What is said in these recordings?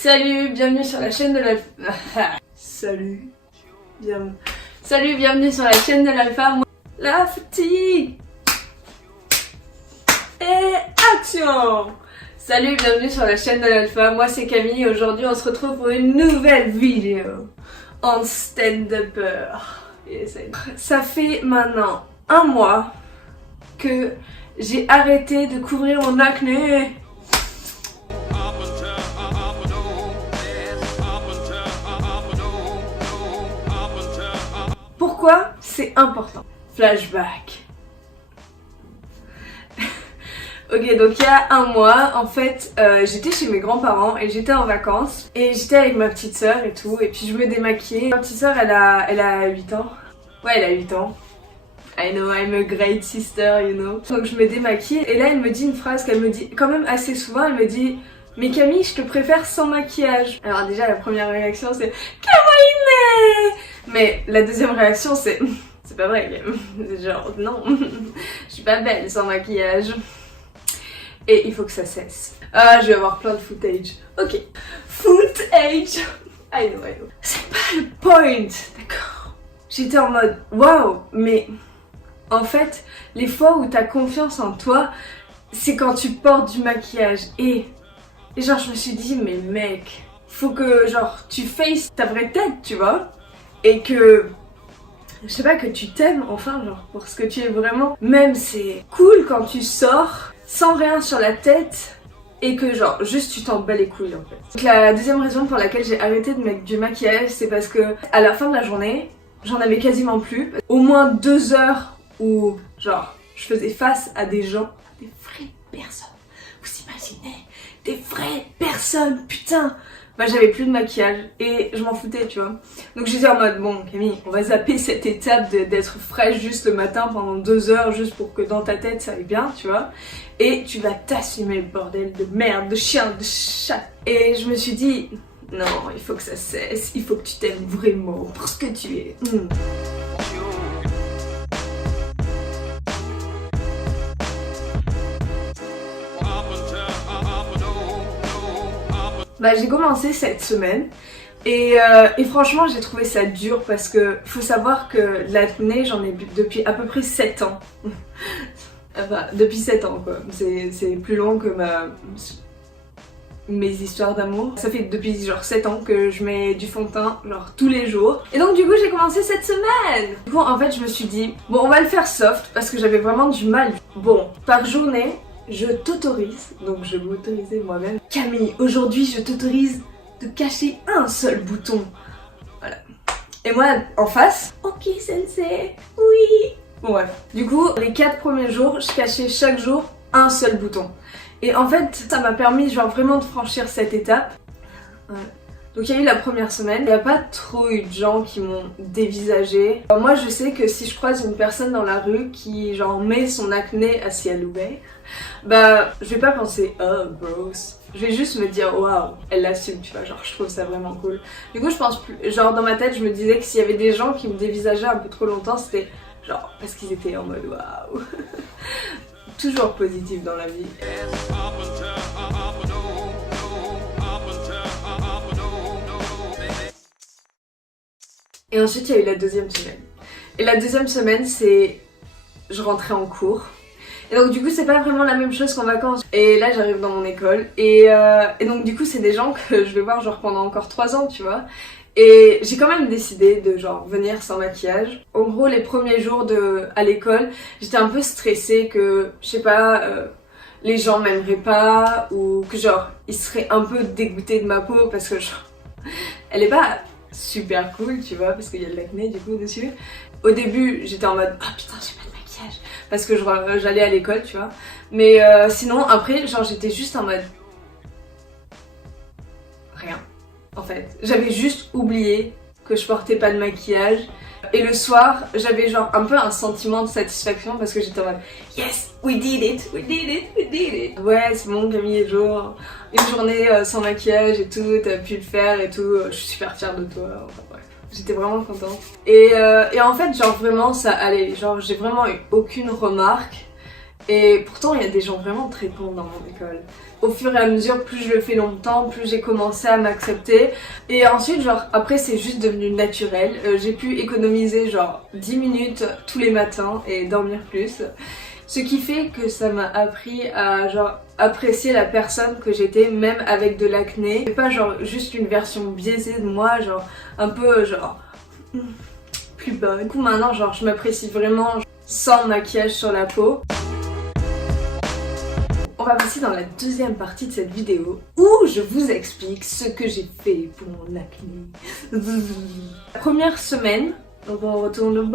Salut, bienvenue sur la chaîne de l'Alpha. Salut, bienvenue sur la chaîne de l'Alpha. La fatigue et action. Salut, bienvenue sur la chaîne de l'Alpha. Moi c'est Camille et aujourd'hui on se retrouve pour une nouvelle vidéo en stand-upper. Ça fait maintenant un mois que j'ai arrêté de couvrir mon acné. Pourquoi c'est important? Flashback. Ok, donc il y a un mois, en fait, j'étais chez mes grands-parents et j'étais en vacances et j'étais avec ma petite sœur et tout, et puis je me démaquillais. Ma petite sœur, elle a 8 ans. Ouais, elle a 8 ans. I know, I'm a great sister, you know. Donc je me démaquille et là elle me dit une phrase qu'elle me dit quand même assez souvent, elle me dit « Mais Camille, je te préfère sans maquillage ». Alors déjà la première réaction c'est « Camille !» Mais la deuxième réaction c'est « C'est pas vrai, genre non, je suis pas belle sans maquillage ». Et il faut que ça cesse. Ah, je vais avoir plein de footage. Ok. Footage. I know. C'est pas le point, d'accord. J'étais en mode waouh, mais en fait, les fois où t'as confiance en toi, c'est quand tu portes du maquillage. Et genre, je me suis dit, mais mec, faut que genre tu faces ta vraie tête, tu vois. Et que, je sais pas, que tu t'aimes enfin, genre, pour ce que tu es vraiment. Même c'est cool quand tu sors sans rien sur la tête et que genre juste tu t'en bats les couilles en fait. Donc la deuxième raison pour laquelle j'ai arrêté de mettre du maquillage, c'est parce que à la fin de la journée, j'en avais quasiment plus. Au moins 2 heures où genre je faisais face à des gens, des vraies personnes. Vous imaginez, des vraies personnes, putain. Bah j'avais plus de maquillage et je m'en foutais, tu vois. Donc j'étais en mode bon Camille, on va zapper cette étape d'être fraîche juste le matin pendant 2 heures juste pour que dans ta tête ça aille bien, tu vois. Et tu vas t'assumer, bordel de merde, de chien, de chat. Et je me suis dit non, il faut que ça cesse, il faut que tu t'aimes vraiment pour ce que tu es. Bah j'ai commencé cette semaine et franchement j'ai trouvé ça dur parce que faut savoir que l'acné j'en ai depuis à peu près 7 ans. Enfin, depuis 7 ans quoi, c'est plus long que mes histoires d'amour. Ça fait depuis genre 7 ans que je mets du fond de teint genre tous les jours. Et donc du coup j'ai commencé cette semaine. Du coup en fait je me suis dit bon on va le faire soft parce que j'avais vraiment du mal. Bon, par journée je t'autorise, donc je vais m'autoriser moi-même. Camille, aujourd'hui je t'autorise de cacher un seul bouton. Voilà. Et moi en face, ok sensei, oui. Bon bref. Du coup, les 4 premiers jours, je cachais chaque jour un seul bouton. Et en fait, ça m'a permis genre vraiment de franchir cette étape. Voilà. Donc il y a eu la première semaine, il n'y a pas trop eu de gens qui m'ont dévisagé. Moi je sais que si je croise une personne dans la rue qui genre met son acné à ciel ouvert, bah je vais pas penser oh gross, je vais juste me dire waouh, elle l'assume, tu vois, genre je trouve ça vraiment cool. Du coup je pense plus, genre dans ma tête je me disais que s'il y avait des gens qui me dévisageaient un peu trop longtemps, c'était genre parce qu'ils étaient en mode waouh. Toujours positif dans la vie. Et ensuite il y a eu la deuxième semaine. Et la deuxième semaine c'est je rentrais en cours. Et donc du coup c'est pas vraiment la même chose qu'en vacances. Et là j'arrive dans mon école et donc du coup c'est des gens que je vais voir genre pendant encore 3 ans tu vois. Et j'ai quand même décidé de genre venir sans maquillage. En gros les premiers jours à l'école j'étais un peu stressée que je sais pas les gens m'aimeraient pas ou que genre ils seraient un peu dégoûtés de ma peau parce que genre elle est pas super cool tu vois parce qu'il y a de l'acné du coup dessus. Au début j'étais en mode oh putain j'ai pas de maquillage parce que j'allais à l'école tu vois. Mais sinon après genre j'étais juste en mode rien en fait. J'avais juste oublié que je portais pas de maquillage. Et le soir j'avais genre un peu un sentiment de satisfaction parce que j'étais en mode yes we did it, we did it, we did it. Ouais c'est bon Camille, genre une journée sans maquillage et tout, t'as pu le faire et tout, je suis super fière de toi, enfin bref. J'étais vraiment contente. Et en fait genre vraiment ça allait, genre j'ai vraiment eu aucune remarque. Et pourtant il y a des gens vraiment très cons dans mon école. Au fur et à mesure, plus je le fais longtemps, plus j'ai commencé à m'accepter. Et ensuite, genre, après c'est juste devenu naturel. J'ai pu économiser genre 10 minutes tous les matins et dormir plus. Ce qui fait que ça m'a appris à genre apprécier la personne que j'étais, même avec de l'acné. C'est pas genre juste une version biaisée de moi, genre un peu genre plus bonne. Du coup maintenant genre je m'apprécie vraiment sans maquillage sur la peau. On va passer dans la deuxième partie de cette vidéo où je vous explique ce que j'ai fait pour mon acné. La première semaine, donc on retourne...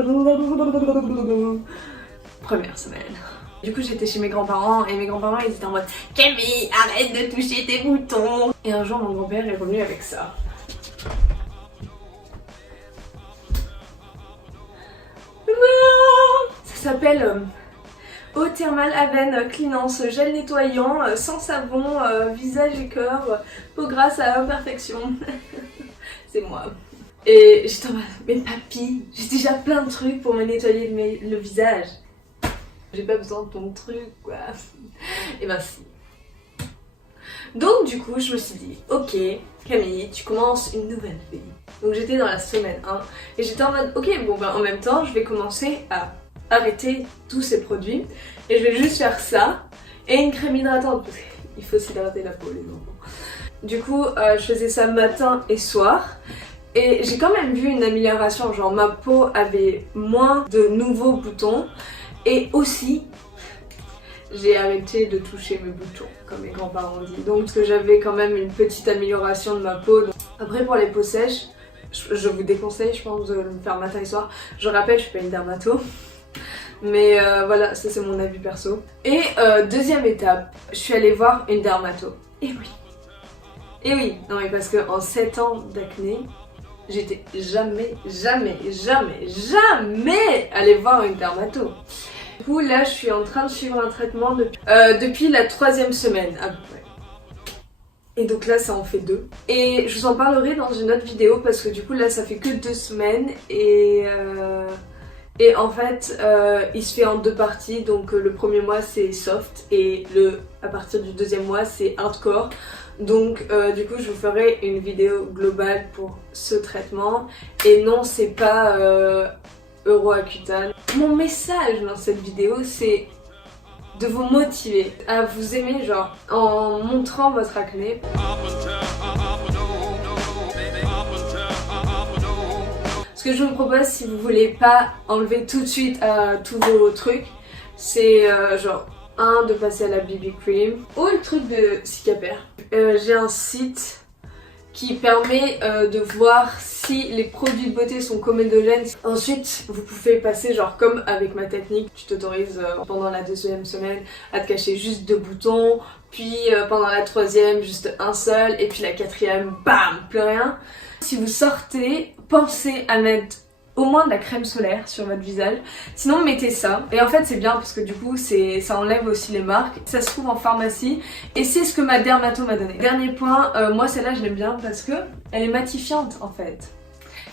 Première semaine. Du coup j'étais chez mes grands-parents et mes grands-parents ils étaient en mode Camille, arrête de toucher tes boutons. Et un jour mon grand-père est revenu avec ça. Ça s'appelle Eau thermale Aven Cleanance gel nettoyant sans savon, visage et cœur, peau grasse à imperfection. C'est moi. Et j'étais en mode mais papy, j'ai déjà plein de trucs pour me nettoyer le visage. J'ai pas besoin de ton truc quoi. Et ben si. Donc du coup je me suis dit ok Camille, tu commences une nouvelle vie. Donc j'étais dans la semaine 1 et j'étais en mode ok bon ben en même temps je vais commencer à arrêter tous ces produits et je vais juste faire ça et une crème hydratante parce qu'il faut s'hydrater la peau les enfants. Du coup je faisais ça matin et soir et j'ai quand même vu une amélioration, genre ma peau avait moins de nouveaux boutons et aussi j'ai arrêté de toucher mes boutons comme mes grands-parents ont dit, donc parce que j'avais quand même une petite amélioration de ma peau. Après pour les peaux sèches je vous déconseille je pense de le faire matin et soir. Je rappelle je suis pas une dermato. Mais voilà, ça c'est mon avis perso. Et deuxième étape, je suis allée voir une dermato. Et oui. Et oui, non mais parce que en 7 ans d'acné, j'étais jamais allée voir une dermato. Du coup là je suis en train de suivre un traitement depuis la 3e semaine à peu près. Et donc là ça en fait 2. Et je vous en parlerai dans une autre vidéo parce que du coup là ça fait que 2 semaines et en fait, il se fait en 2 parties, donc le premier mois c'est soft et à partir du 2e mois c'est hardcore. Donc du coup je vous ferai une vidéo globale pour ce traitement. Et non c'est pas Euroaccutane. Mon message dans cette vidéo c'est de vous motiver à vous aimer genre en montrant votre acné. Ce que je vous propose si vous voulez pas enlever tout de suite tous vos trucs, c'est genre de passer à la BB Cream ou le truc de Cicapair. J'ai un site qui permet de voir si les produits de beauté sont comédogènes. Ensuite vous pouvez passer genre comme avec ma technique, tu t'autorises pendant la 2e semaine à te cacher juste 2 boutons, puis pendant la 3e juste un seul et puis la 4e bam plus rien. Si vous sortez, pensez à mettre au moins de la crème solaire sur votre visage, sinon mettez ça. Et en fait c'est bien parce que du coup ça enlève aussi les marques. Ça se trouve en pharmacie et c'est ce que ma dermato m'a donné. Dernier point, moi celle-là je l'aime bien parce que elle est matifiante en fait.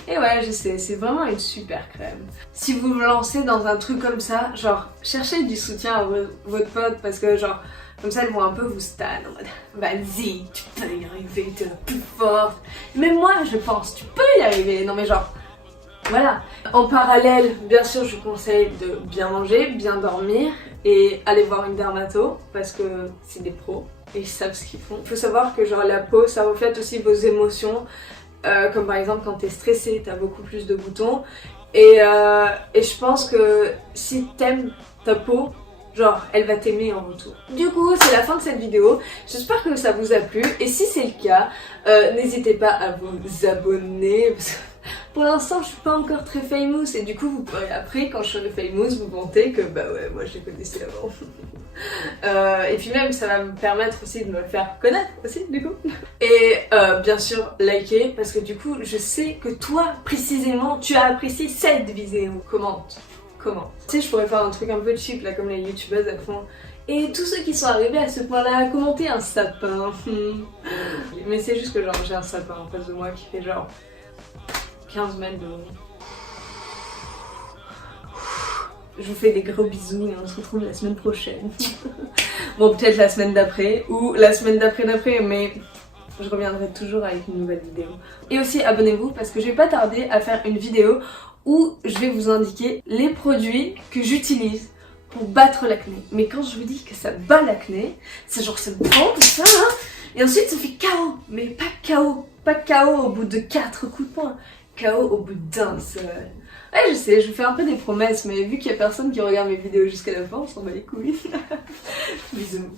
Et ouais je sais, c'est vraiment une super crème. Si vous vous lancez dans un truc comme ça, genre cherchez du soutien à votre pote parce que genre comme ça, elles vont un peu vous stan en mode vas-y, tu peux y arriver, t'es la plus forte. Même moi, je pense, tu peux y arriver. Non mais genre, voilà. En parallèle, bien sûr, je vous conseille de bien manger, bien dormir et aller voir une dermato parce que c'est des pros et ils savent ce qu'ils font. Il faut savoir que genre la peau, ça reflète aussi vos émotions. Comme par exemple quand t'es stressé, t'as beaucoup plus de boutons. Et je pense que si t'aimes ta peau, genre elle va t'aimer en retour. Du coup c'est la fin de cette vidéo, j'espère que ça vous a plu et si c'est le cas, n'hésitez pas à vous abonner parce que pour l'instant je suis pas encore très famous et du coup vous pourrez après quand je serai famous vous vanter que bah ouais moi je les connaissais avant. Et puis même ça va me permettre aussi de me faire connaître aussi du coup. Et bien sûr liker parce que du coup je sais que toi précisément tu as apprécié cette vidéo. Commente. Comment? Tu sais, je pourrais faire un truc un peu cheap là comme les youtubeuses elles font. Et tous ceux qui sont arrivés à ce point-là, commentez un sapin. Mais c'est juste que genre j'ai un sapin en face de moi qui fait genre 15 mètres de haut. Je vous fais des gros bisous et on se retrouve la semaine prochaine. Bon, peut-être la semaine d'après ou la semaine d'après, mais je reviendrai toujours avec une nouvelle vidéo. Et aussi abonnez-vous parce que je vais pas tarder à faire une vidéo où je vais vous indiquer les produits que j'utilise pour battre l'acné. Mais quand je vous dis que ça bat l'acné, c'est genre ça prend comme ça hein, et ensuite ça fait KO. Mais pas KO, pas KO au bout de 4 coups de poing, KO au bout d'un seul. Ouais, je sais, je vous fais un peu des promesses, mais vu qu'il y a personne qui regarde mes vidéos jusqu'à la fin, on s'en bat les couilles. Bisous.